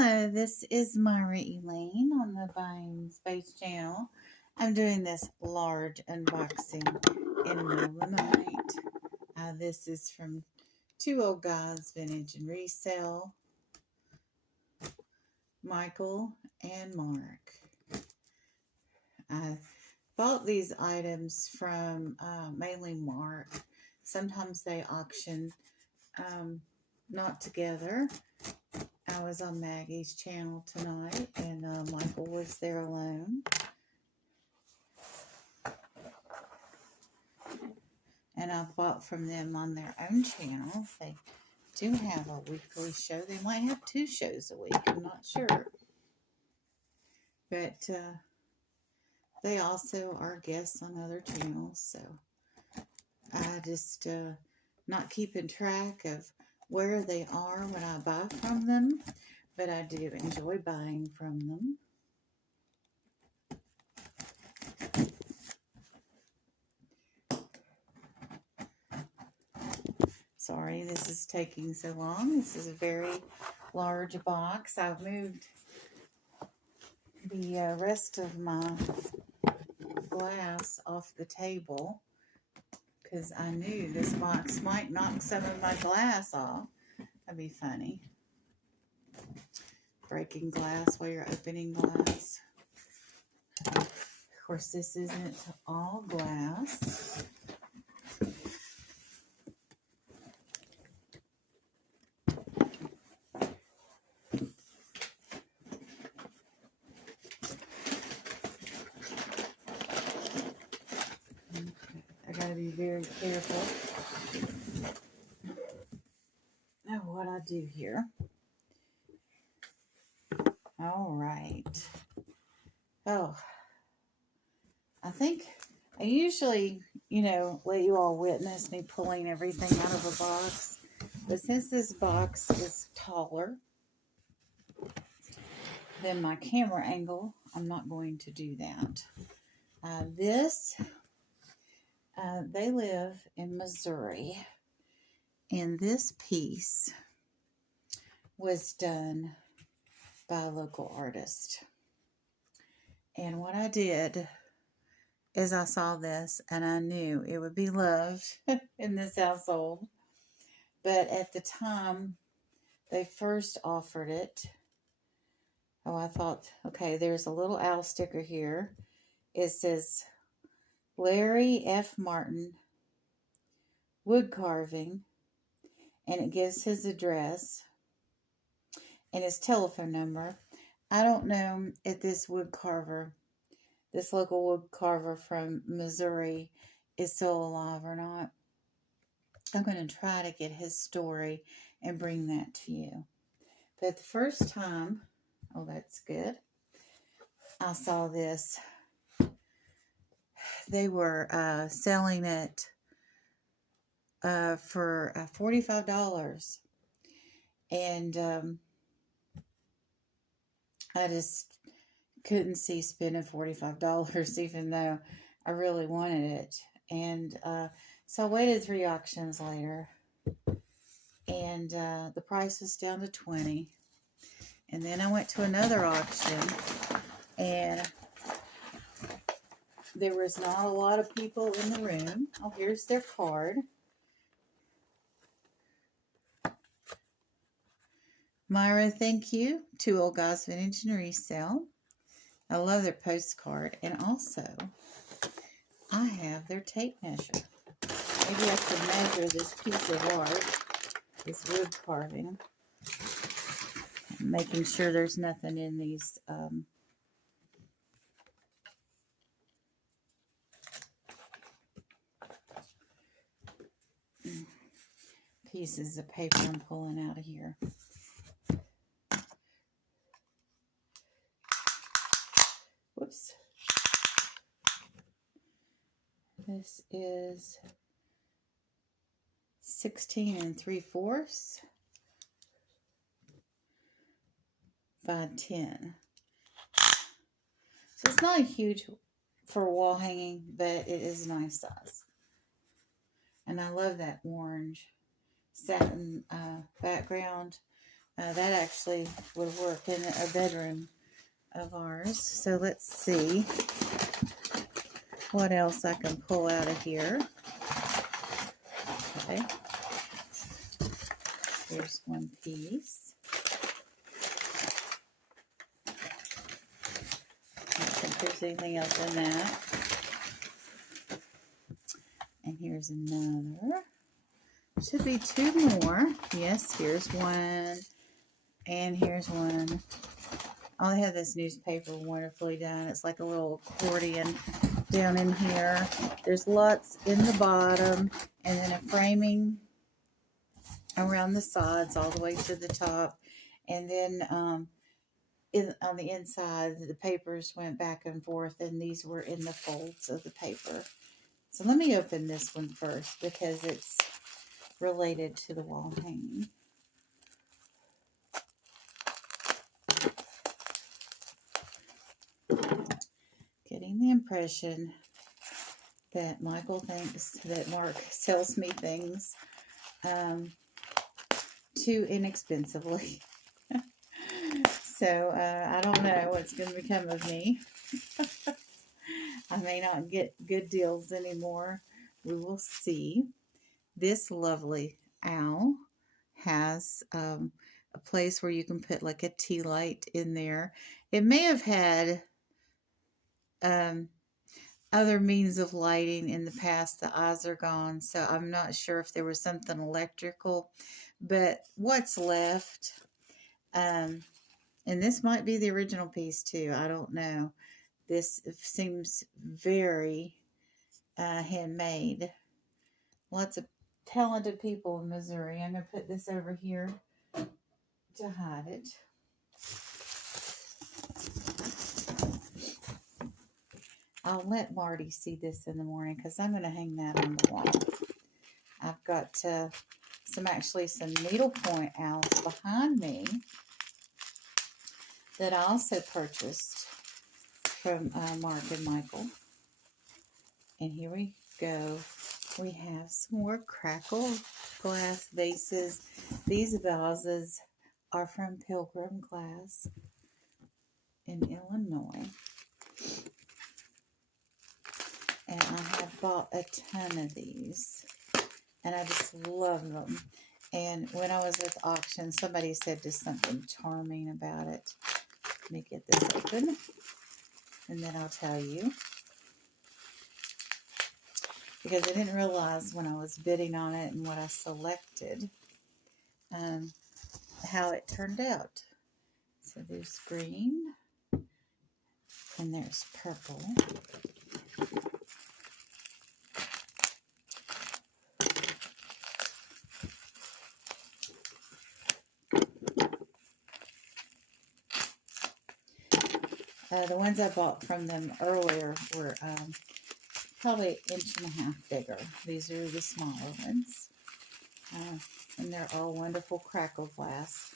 Hello, this is Myra Elaine on the Buying Space channel. I'm doing this large unboxing in the middle of the night. This is from Two Old Guys Vintage and Resell, Michael and Mark. I bought these items from Mailing Mark. Sometimes they auction not together. I was on Maggie's channel tonight, and Michael was there alone. And I bought from them on their own channel. They do have a weekly show. They might have 2 shows a week. I'm not sure. But they also are guests on other channels. So I just not keeping track of where they are when I buy from them. But I do enjoy buying from them. Sorry, this is taking so long. This is a very large box. I've moved the rest of my glass off the table because I knew this box might knock some of my glass off. That'd be funny. Breaking glass while you're opening glass. Of course, this isn't all glass. I gotta be very careful of what I do here. All right. Oh, I think I usually, let you all witness me pulling everything out of a box. But since this box is taller than my camera angle, I'm not going to do that. They live in Missouri, and this piece was done by a local artist. And what I did is I saw this, and I knew it would be loved in this household. But at the time they first offered it, I thought, okay, there's a little owl sticker here. It says Larry F. Martin, wood carving, and it gives his address and his telephone number. I don't know if this local wood carver from Missouri is still alive or not. I'm going to try to get his story and bring that to you. But the first time, oh, that's good, I saw this, they were selling it for $45. And I just couldn't see spending $45 even though I really wanted it. And so I waited 3 auctions later, and the price was down to $20. And then I went to another auction, and there was not a lot of people in the room. Oh, here's their card. Myra, thank you. Two Old Guys Vintage and Resell. I love their postcard. And also, I have their tape measure. Maybe I could measure this piece of art, this wood carving. I'm making sure there's nothing in these pieces of paper I'm pulling out of here. Whoops. This is 16 3/4 by 10. So it's not huge for wall hanging, but it is a nice size. And I love that orange satin background. That actually would work in a bedroom of ours. So let's see what else I can pull out of here. Okay. Here's one piece. I don't think there's anything else in that. And here's another. Should be two more. Yes, here's one. And here's one. Oh, they have this newspaper wonderfully done. It's like a little accordion down in here. There's lots in the bottom, and then a framing around the sides all the way to the top. And then on the inside, the papers went back and forth, and these were in the folds of the paper. So let me open this one first because it's related to the wall hanging. Getting the impression that Michael thinks that Mark sells me things too inexpensively. So I don't know what's going to become of me. I may not get good deals anymore. We will see. This lovely owl has a place where you can put like a tea light in there. It may have had other means of lighting in the past. The eyes are gone, so I'm not sure if there was something electrical, but what's left, and this might be the original piece too, I don't know. This seems very handmade. Lots of talented people in Missouri. I'm going to put this over here to hide it. I'll let Marty see this in the morning because I'm going to hang that on the wall. I've got some needlepoint owls behind me that I also purchased from Mark and Michael. And here we go. We have some more crackle glass vases. These vases are from Pilgrim Glass in Illinois. And I have bought a ton of these. And I just love them. And when I was at the auction, somebody said just something charming about it. Let me get this open. And then I'll tell you. Because I didn't realize when I was bidding on it and what I selected, how it turned out. So there's green. And there's purple. The ones I bought from them earlier were probably 1.5 inches bigger. These are the smaller ones. And they're all wonderful crackle glass.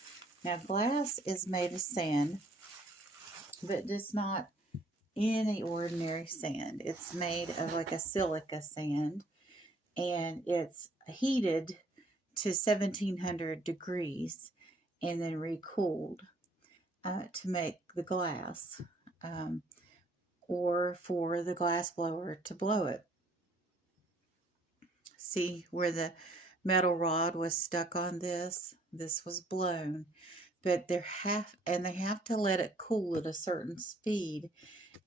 Now, glass is made of sand, but just not any ordinary sand. It's made of like a silica sand, and it's heated to 1700 degrees and then recooled to make the glass. Or for the glass blower to blow it. See where the metal rod was stuck on this? This was blown. But they have to let it cool at a certain speed.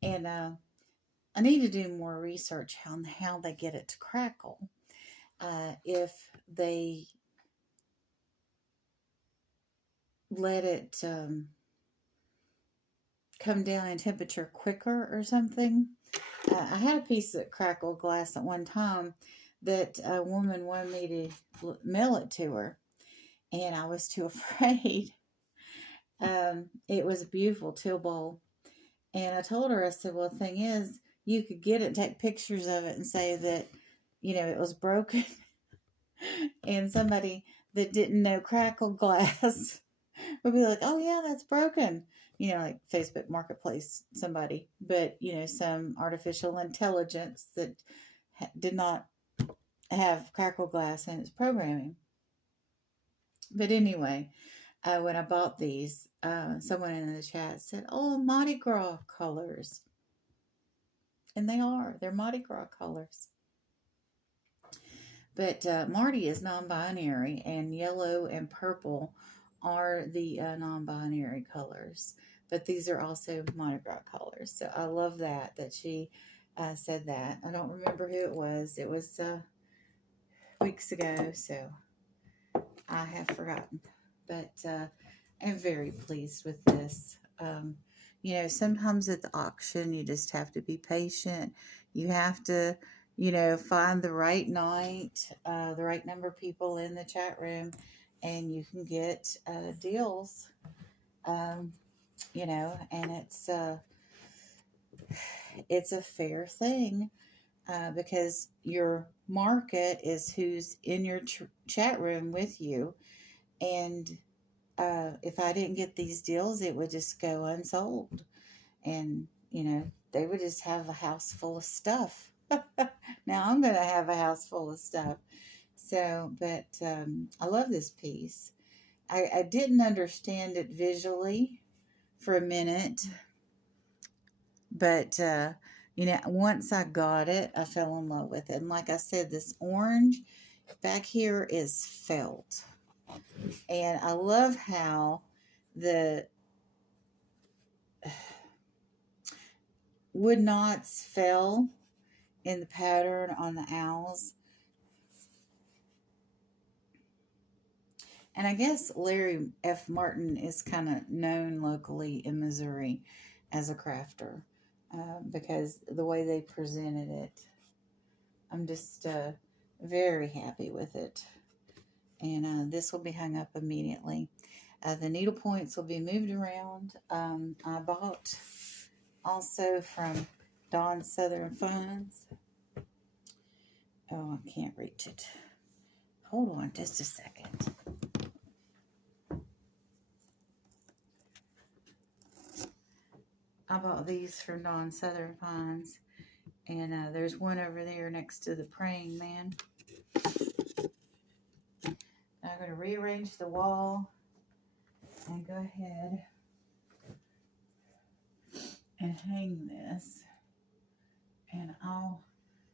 And I need to do more research on how they get it to crackle. If they let it come down in temperature quicker or something. I had a piece of crackle glass at one time that a woman wanted me to mail it to her, and I was too afraid. It was a beautiful teal bowl, and I told her, I said, well, the thing is, you could get it, take pictures of it, and say that, it was broken, and somebody that didn't know crackle glass would be like, oh yeah, that's broken. Like Facebook Marketplace, somebody, but, some artificial intelligence that did not have crackle glass in its programming. But anyway, when I bought these, someone in the chat said, "Oh, Mardi Gras colors," and they are. They're Mardi Gras colors. But Marty is non-binary, and yellow and purple are the non-binary colors. But these are also Mardi Gras colors. So I love that she said that. I don't remember who it was. It was weeks ago, so I have forgotten. But I'm very pleased with this. Sometimes at the auction, you just have to be patient. You have to, find the right night, the right number of people in the chat room, and you can get deals, and it's a fair thing because your market is who's in your chat room with you. And if I didn't get these deals, it would just go unsold. And, they would just have a house full of stuff. Now I'm going to have a house full of stuff. So, but I love this piece. I didn't understand it visually for a minute. But, once I got it, I fell in love with it. And like I said, this orange back here is felt. And I love how the wood knots fell in the pattern on the owls. And I guess Larry F. Martin is kind of known locally in Missouri as a crafter because the way they presented it. I'm just very happy with it. And this will be hung up immediately. The needle points will be moved around. I bought also from Dawn's Southern Finds. Oh, I can't reach it. Hold on just a second. I bought these from Dawn's Southern Finds. And there's one over there next to the praying man. I'm going to rearrange the wall and go ahead and hang this. And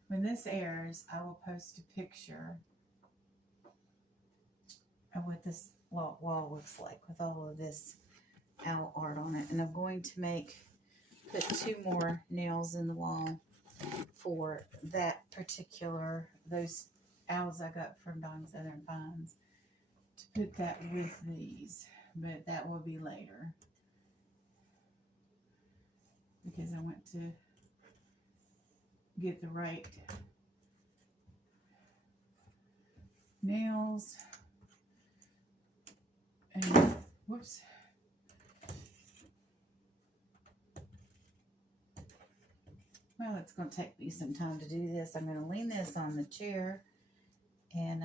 when this airs, I will post a picture of what this wall looks like with all of this owl art on it. And I'm going to put 2 more nails in the wall for those owls I got from Dawn's Southern Finds, to put that with these, but that will be later because I want to get the right nails. And whoops. Well, it's going to take me some time to do this. I'm going to lean this on the chair and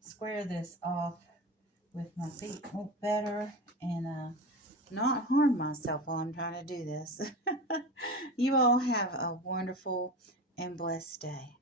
square this off with my feet better and not harm myself while I'm trying to do this. You all have a wonderful and blessed day.